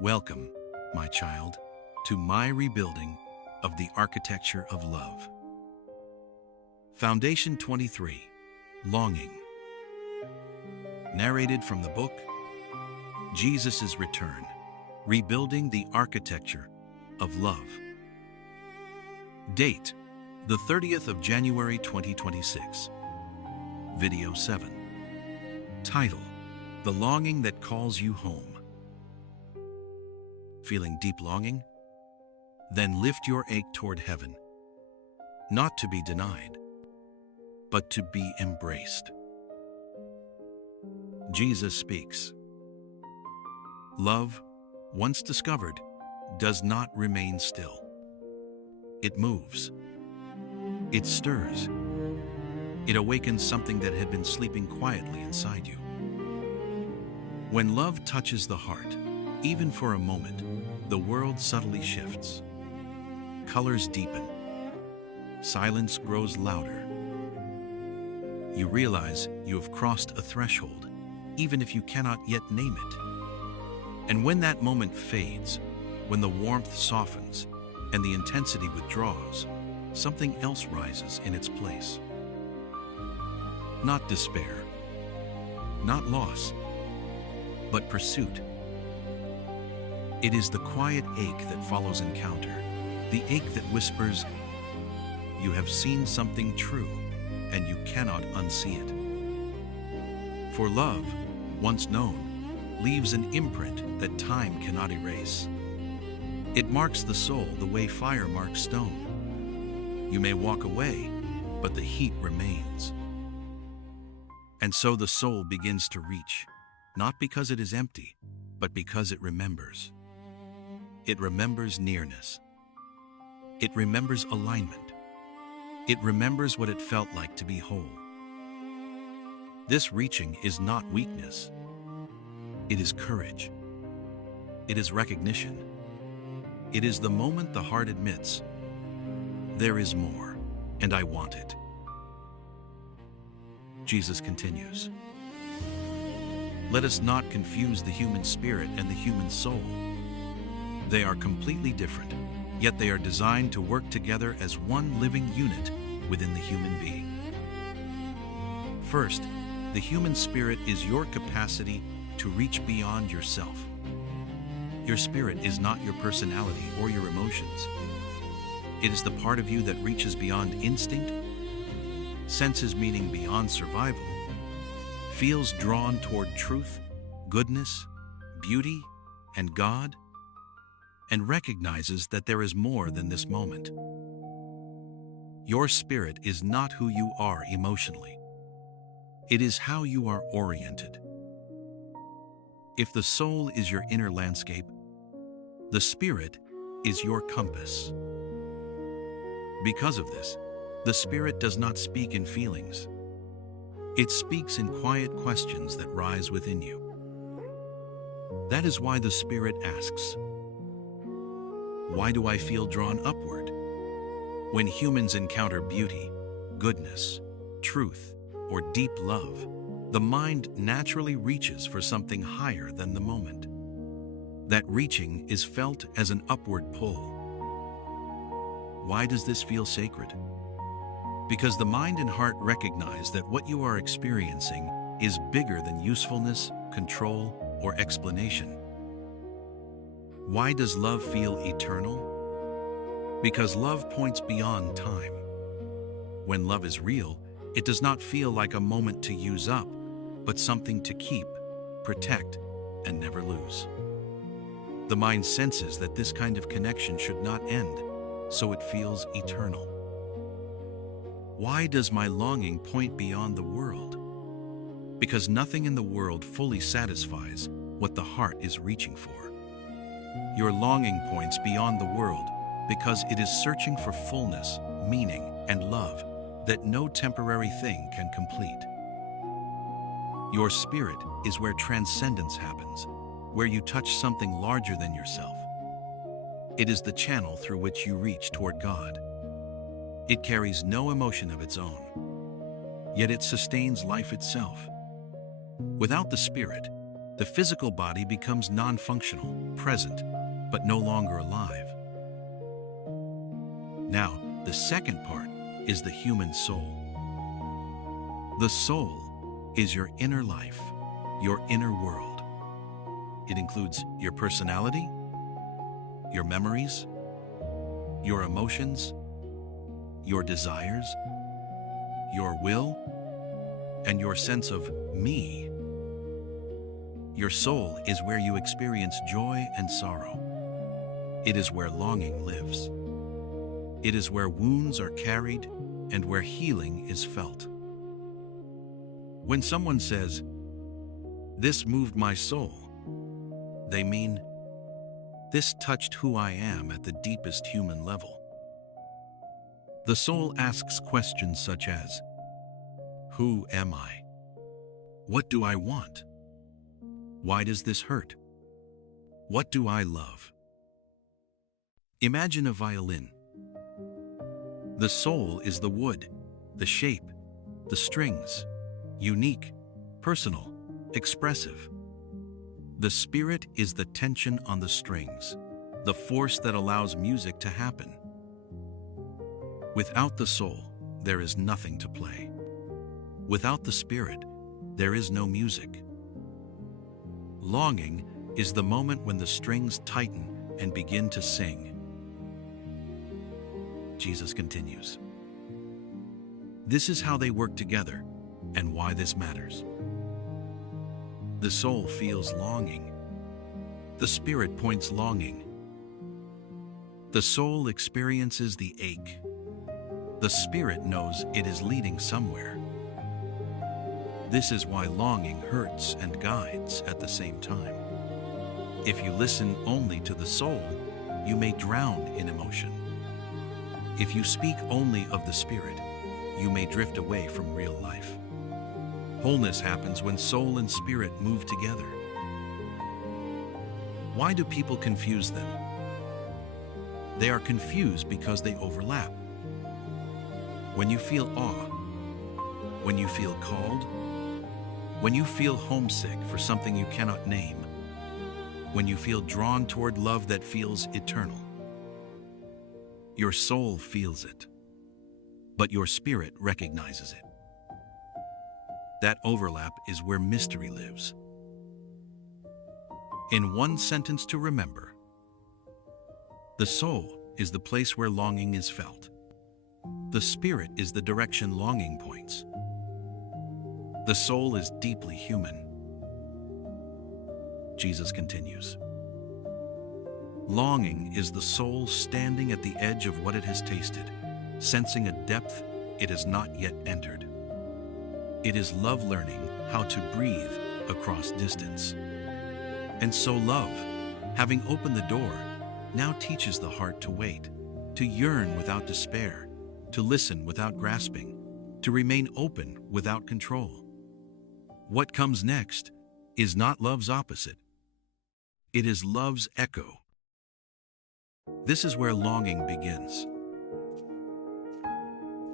Welcome, my child, to my rebuilding of the architecture of love. Foundation 23, Longing. Narrated from the book, Jesus' Return, Rebuilding the Architecture of Love. Date, the 30th of January 2026. Video 7. Title, The Longing That Calls You Home. Feeling deep longing? Then lift your ache toward heaven, not to be denied, but to be embraced. Jesus speaks. Love, once discovered, does not remain still. It moves. It stirs. It awakens something that had been sleeping quietly inside you. When love touches the heart, even for a moment, the world subtly shifts. Colors deepen. Silence grows louder. You realize you have crossed a threshold, even if you cannot yet name it. And when that moment fades, when the warmth softens and the intensity withdraws, something else rises in its place. Not despair, not loss, but pursuit. It is the quiet ache that follows encounter, the ache that whispers, "You have seen something true, and you cannot unsee it." For love, once known, leaves an imprint that time cannot erase. It marks the soul the way fire marks stone. You may walk away, but the heat remains. And so the soul begins to reach, not because it is empty, but because it remembers. It remembers nearness. It remembers alignment. It remembers what it felt like to be whole. This reaching is not weakness. It is courage. It is recognition. It is the moment the heart admits, "There is more, and I want it." Jesus continues. Let us not confuse the human spirit and the human soul. They are completely different, yet they are designed to work together as one living unit within the human being. First, the human spirit is your capacity to reach beyond yourself. Your spirit is not your personality or your emotions. It is the part of you that reaches beyond instinct, senses meaning beyond survival, feels drawn toward truth, goodness, beauty, and God, and recognizes that there is more than this moment. Your spirit is not who you are emotionally. It is how you are oriented. If the soul is your inner landscape, the spirit is your compass. Because of this, the spirit does not speak in feelings. It speaks in quiet questions that rise within you. That is why the spirit asks, why do I feel drawn upward? When humans encounter beauty, goodness, truth, or deep love, the mind naturally reaches for something higher than the moment. That reaching is felt as an upward pull. Why does this feel sacred? Because the mind and heart recognize that what you are experiencing is bigger than usefulness, control, or explanation. Why does love feel eternal? Because love points beyond time. When love is real, it does not feel like a moment to use up, but something to keep, protect, and never lose. The mind senses that this kind of connection should not end, so it feels eternal. Why does my longing point beyond the world? Because nothing in the world fully satisfies what the heart is reaching for. Your longing points beyond the world because it is searching for fullness, meaning, and love that no temporary thing can complete. Your spirit is where transcendence happens, where you touch something larger than yourself. It is the channel through which you reach toward God. It carries no emotion of its own, yet it sustains life itself. Without the spirit, the physical body becomes non-functional, present, but no longer alive. Now, the second part is the human soul. The soul is your inner life, your inner world. It includes your personality, your memories, your emotions, your desires, your will, and your sense of me. Your soul is where you experience joy and sorrow. It is where longing lives. It is where wounds are carried and where healing is felt. When someone says, "This moved my soul," they mean, "This touched who I am at the deepest human level." The soul asks questions such as, "Who am I? What do I want? Why does this hurt? What do I love?" Imagine a violin. The soul is the wood, the shape, the strings, unique, personal, expressive. The spirit is the tension on the strings, the force that allows music to happen. Without the soul, there is nothing to play. Without the spirit, there is no music. Longing is the moment when the strings tighten and begin to sing. Jesus continues. This is how they work together and why this matters. The soul feels longing. The spirit points longing. The soul experiences the ache. The spirit knows it is leading somewhere. This is why longing hurts and guides at the same time. If you listen only to the soul, you may drown in emotion. If you speak only of the spirit, you may drift away from real life. Wholeness happens when soul and spirit move together. Why do people confuse them? They are confused because they overlap. When you feel awe, when you feel called, when you feel homesick for something you cannot name, when you feel drawn toward love that feels eternal, your soul feels it, but your spirit recognizes it. That overlap is where mystery lives. In one sentence to remember, the soul is the place where longing is felt. The spirit is the direction longing points. The soul is deeply human. Jesus continues. Longing is the soul standing at the edge of what it has tasted, sensing a depth it has not yet entered. It is love learning how to breathe across distance. And so love, having opened the door, now teaches the heart to wait, to yearn without despair, to listen without grasping, to remain open without control. What comes next is not love's opposite. It is love's echo. This is where longing begins.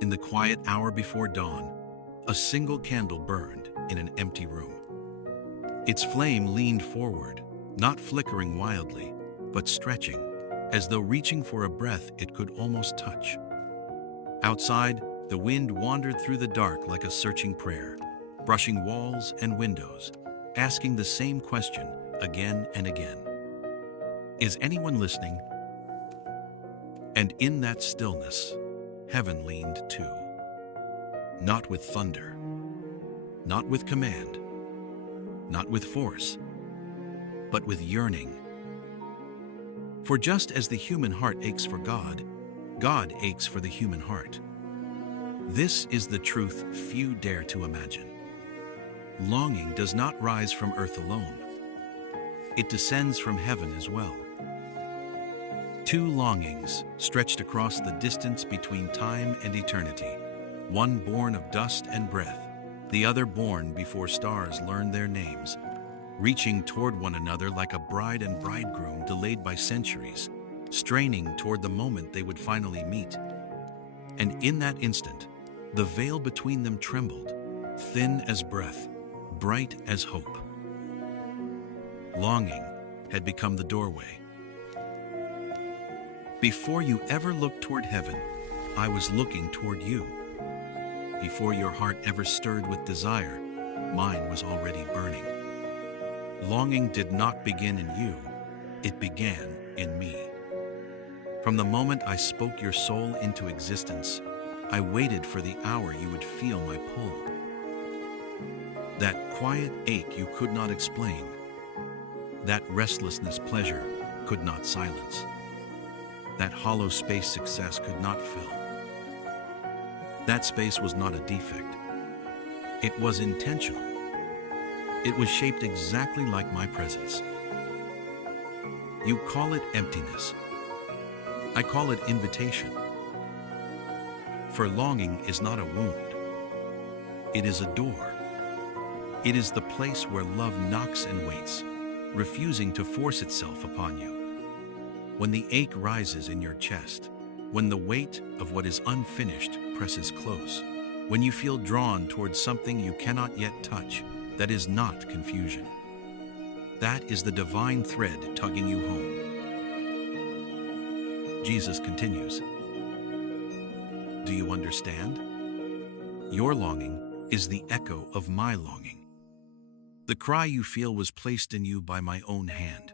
In the quiet hour before dawn, a single candle burned in an empty room. Its flame leaned forward, not flickering wildly, but stretching, as though reaching for a breath it could almost touch. Outside, the wind wandered through the dark like a searching prayer, brushing walls and windows, asking the same question again and again. Is anyone listening? And in that stillness, heaven leaned too. Not with thunder, not with command, not with force, but with yearning. For just as the human heart aches for God, God aches for the human heart. This is the truth few dare to imagine. Longing does not rise from earth alone. It descends from heaven as well. Two longings stretched across the distance between time and eternity, one born of dust and breath, the other born before stars learned their names, reaching toward one another like a bride and bridegroom delayed by centuries, straining toward the moment they would finally meet. And in that instant, the veil between them trembled, thin as breath, bright as hope. Longing had become the doorway. Before you ever looked toward heaven, I was looking toward you. Before your heart ever stirred with desire, mine was already burning. Longing did not begin in you, it began in me. From the moment I spoke your soul into existence, I waited for the hour you would feel my pull. That quiet ache you could not explain, that restlessness pleasure could not silence, that hollow space success could not fill. That space was not a defect. It was intentional. It was shaped exactly like my presence. You call it emptiness. I call it invitation. For longing is not a wound. It is a door. It is the place where love knocks and waits, refusing to force itself upon you. When the ache rises in your chest, when the weight of what is unfinished presses close, when you feel drawn towards something you cannot yet touch, that is not confusion. That is the divine thread tugging you home. Jesus continues. Do you understand? Your longing is the echo of my longing. The cry you feel was placed in you by my own hand.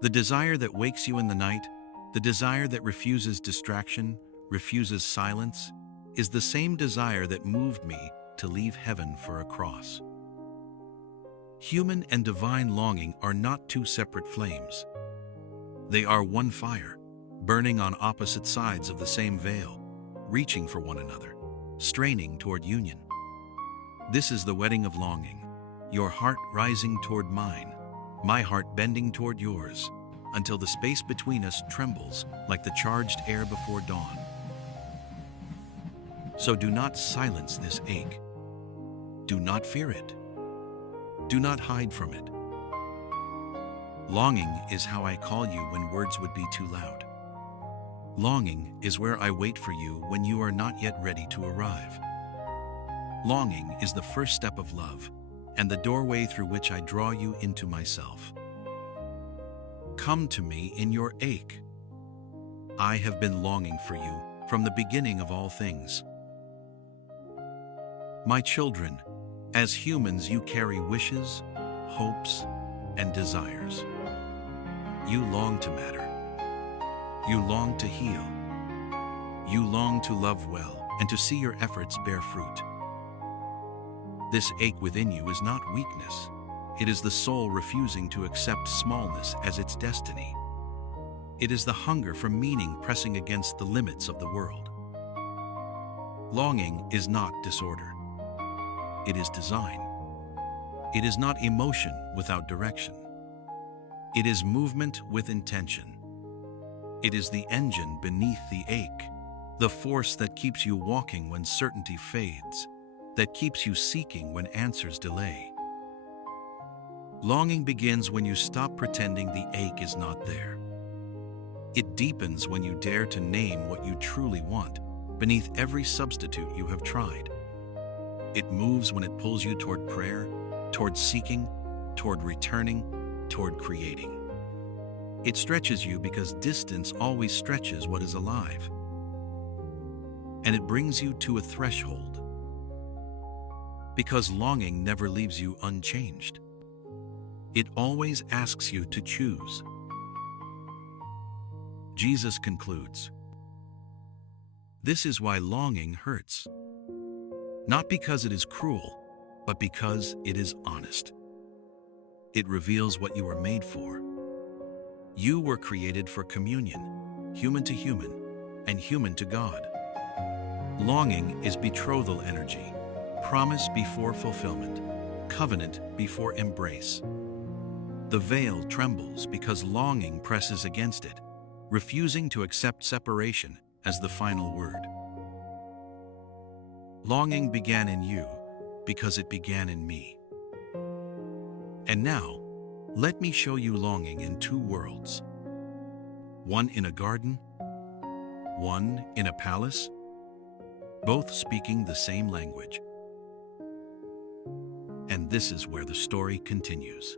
The desire that wakes you in the night, the desire that refuses distraction, refuses silence, is the same desire that moved me to leave heaven for a cross. Human and divine longing are not two separate flames. They are one fire, burning on opposite sides of the same veil, reaching for one another, straining toward union. This is the wedding of longing, your heart rising toward mine, my heart bending toward yours, until the space between us trembles like the charged air before dawn. So do not silence this ache. Do not fear it. Do not hide from it. Longing is how I call you when words would be too loud. Longing is where I wait for you when you are not yet ready to arrive. Longing is the first step of love and the doorway through which I draw you into myself. Come to me in your ache. I have been longing for you from the beginning of all things. My children, as humans you carry wishes, hopes, and desires. You long to matter. You long to heal. You long to love well and to see your efforts bear fruit. This ache within you is not weakness. It is the soul refusing to accept smallness as its destiny. It is the hunger for meaning pressing against the limits of the world. Longing is not disorder. It is design. It is not emotion without direction. It is movement with intention. It is the engine beneath the ache, the force that keeps you walking when certainty fades, that keeps you seeking when answers delay. Longing begins when you stop pretending the ache is not there. It deepens when you dare to name what you truly want beneath every substitute you have tried. It moves when it pulls you toward prayer, toward seeking, toward returning, toward creating. It stretches you because distance always stretches what is alive. And it brings you to a threshold. Because longing never leaves you unchanged. It always asks you to choose. Jesus concludes, this is why longing hurts. Not because it is cruel, but because it is honest. It reveals what you are made for. You were created for communion, human to human, and human to God. Longing is betrothal energy, promise before fulfillment, covenant before embrace. The veil trembles because longing presses against it, refusing to accept separation as the final word. Longing began in you because it began in me. And now, let me show you longing in two worlds. One in a garden, one in a palace, both speaking the same language. And this is where the story continues.